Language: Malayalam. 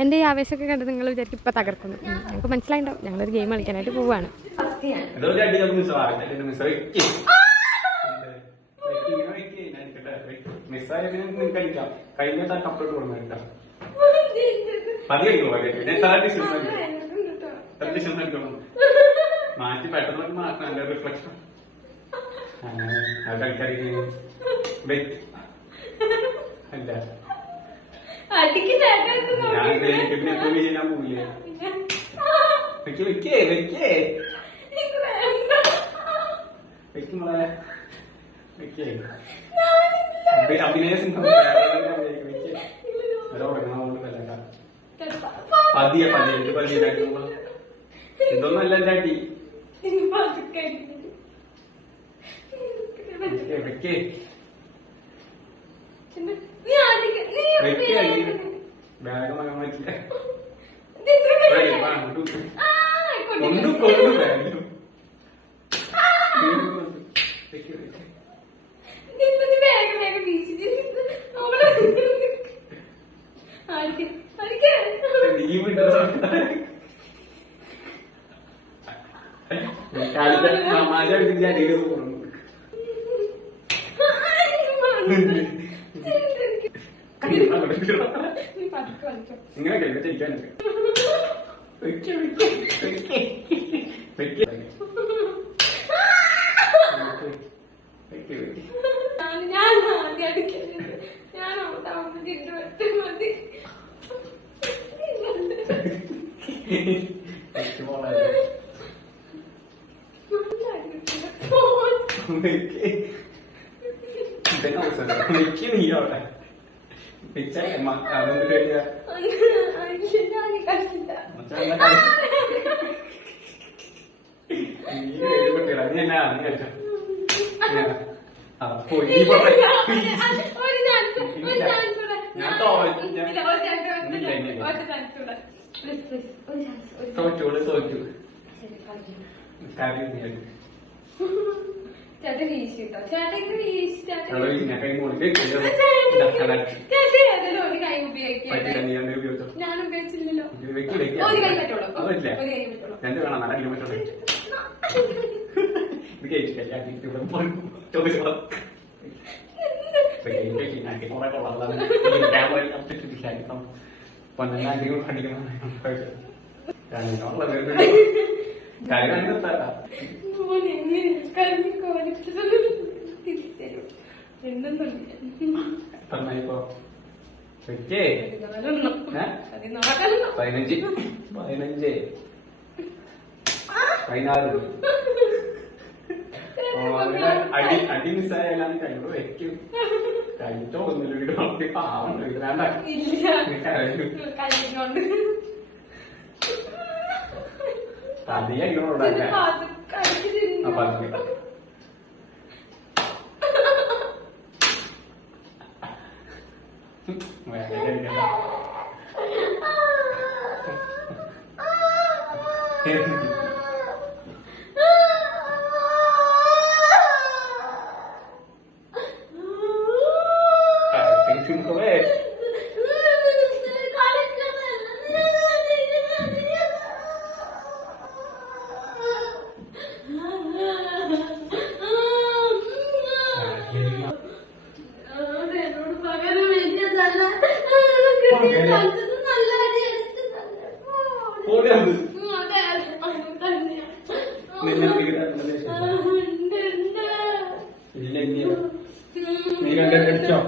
എന്റെ ഈ ആവേശമൊക്കെ കണ്ട് നിങ്ങൾ വിചാരിക്കും ഇപ്പൊ തകർക്കുന്നു. ഞങ്ങൾക്ക് മനസ്സിലായിണ്ടാവും ഞങ്ങളൊരു ഗെയിം കളിക്കാനായിട്ട് പോവാണ്. മാറ്റി പെട്ടെന്ന് മാറ്റണം എന്റെ റിഫ്ലക്ഷൻ അല്ല ഞാൻ പോവില്ലേ വെക്കേ വെക്കേ വെക്കേ വെക്കുമ്പോളെ വെക്കേ അഭിനയ സിംഹം പതിയെ പതിയെ പതിയെ ഇതൊന്നല്ല എന്റെ അടി വെക്കേ ബാഗ് മകൻ പറ്റില്ല കൊണ്ടു കൊണ്ടു ബാഗ് ഇങ്ങനെ കഴിച്ചിരിക്കാനൊക്കെ നീയോടെ അതൊന്നും കഴിയ തോറ്റോളൂ തോറ്റു കാര്യം ചേട്ടൻ വീശി കേട്ടോ. ചേട്ടൻ വീശി കൈ ഉപയോഗിക്കും. ഞാൻ ഉപയോഗിച്ചില്ലല്ലോ. രണ്ട് വേണം 4 കിലോമീറ്റർ പൊന്നധികം പഠിക്കണം ഇപ്പൊ 15 16 അടി മിസ്സായാലും കഴിവ് വെക്കും കഴിച്ചോ ഒന്നില്ല വീട് നോക്കി പാവണ്ട് ഇതിനാണ്ട കതിയോടാ നീ കണ്ടോ